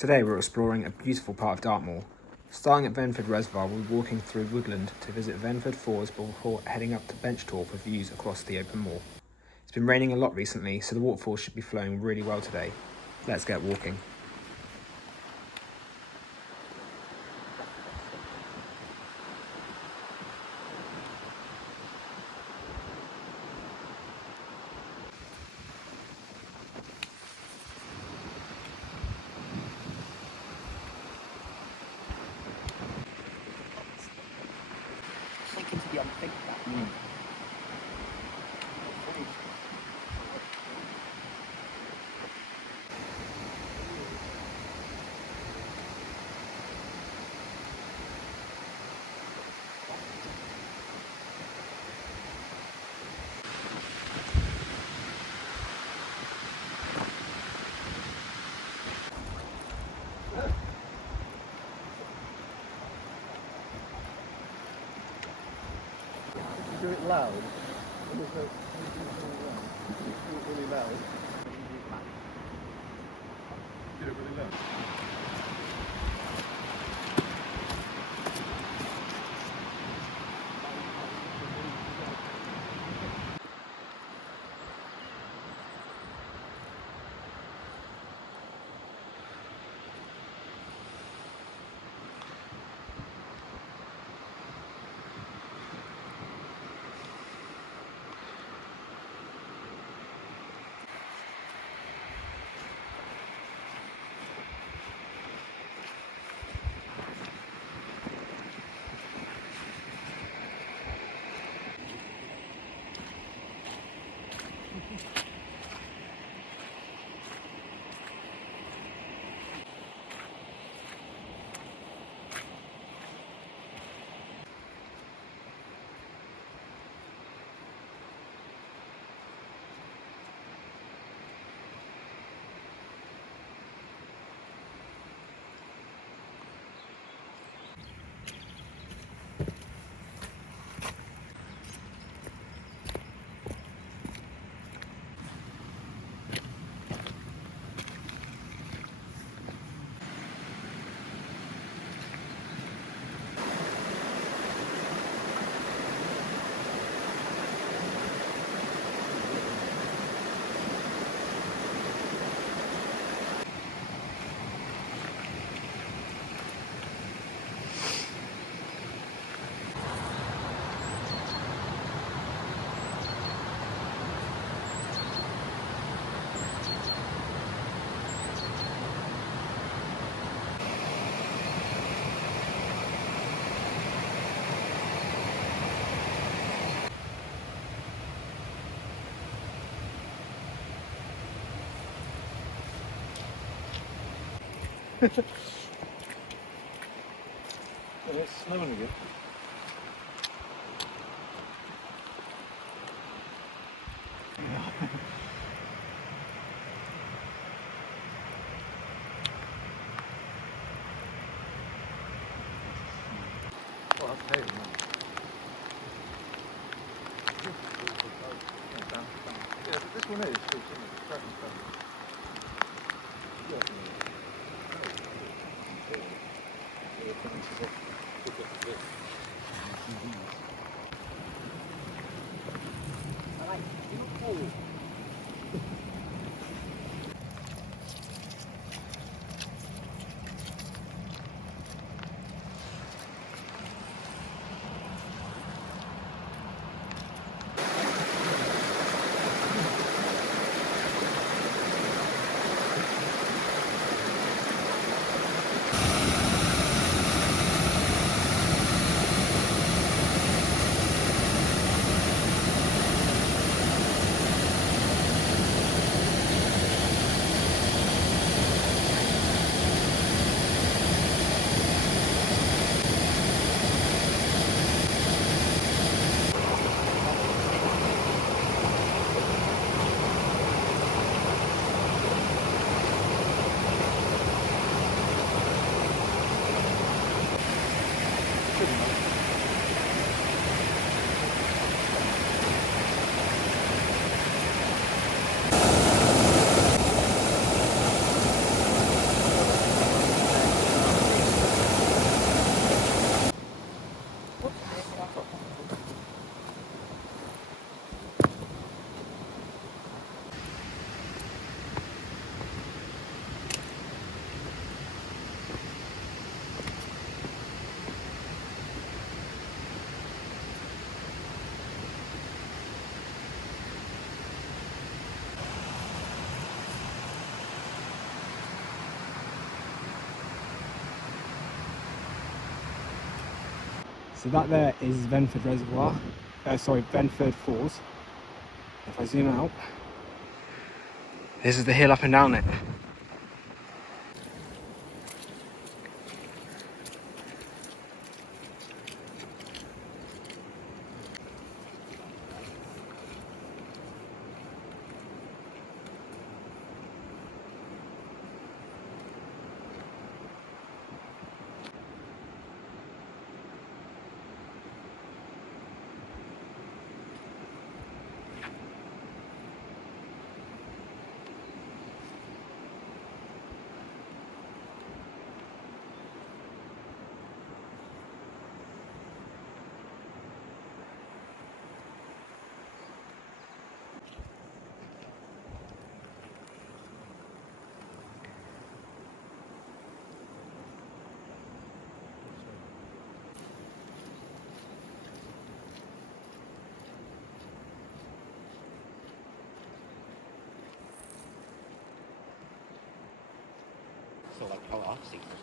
Today we're exploring a beautiful part of Dartmoor. Starting at Venford Reservoir, we're walking through woodland to visit Venford Falls before heading up to Benchtor for views across the open moor. It's been raining a lot recently, so the waterfall should be flowing really well today. Let's get walking. Sink into the unthinkable. Do it loud. Do it really loud. Do it really loud. It's snowing again. Oh, that's heavy, man. Yeah, but this one is still cracking stuff. So that there is Venford Reservoir, Venford Falls. If I zoom out, this is the hill up and down it. So like, oh, I've seen this.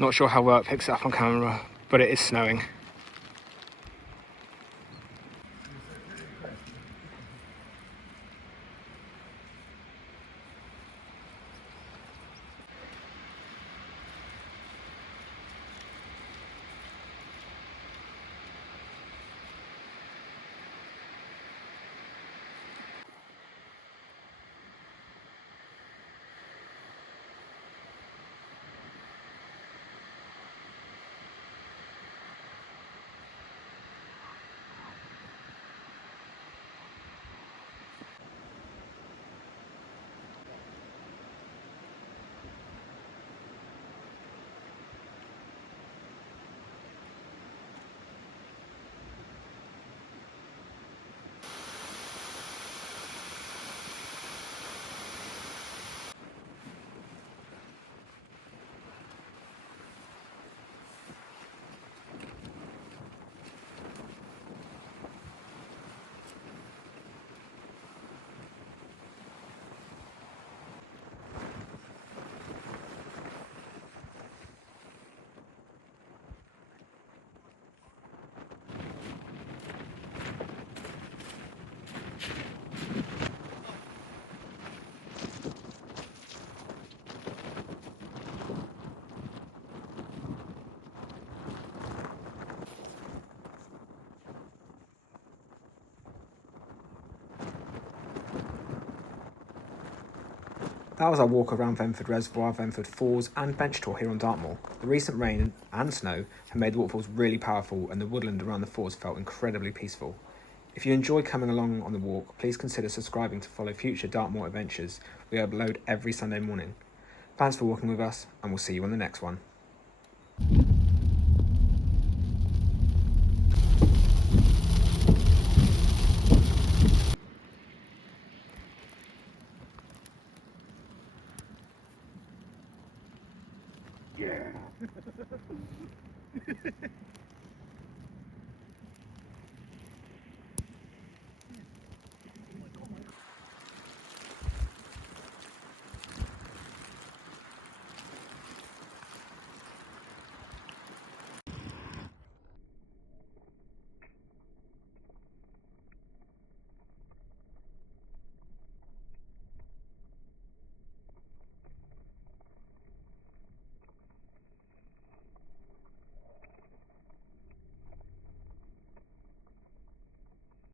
Not sure how well it picks it up on camera, but it is snowing. That was our walk around Venford Reservoir, Venford Falls and Bench Tour here on Dartmoor. The recent rain and snow have made the waterfalls really powerful and the woodland around the falls felt incredibly peaceful. If you enjoy coming along on the walk, please consider subscribing to follow future Dartmoor adventures. We upload every Sunday morning. Thanks for walking with us and we'll see you on the next one. Yeah.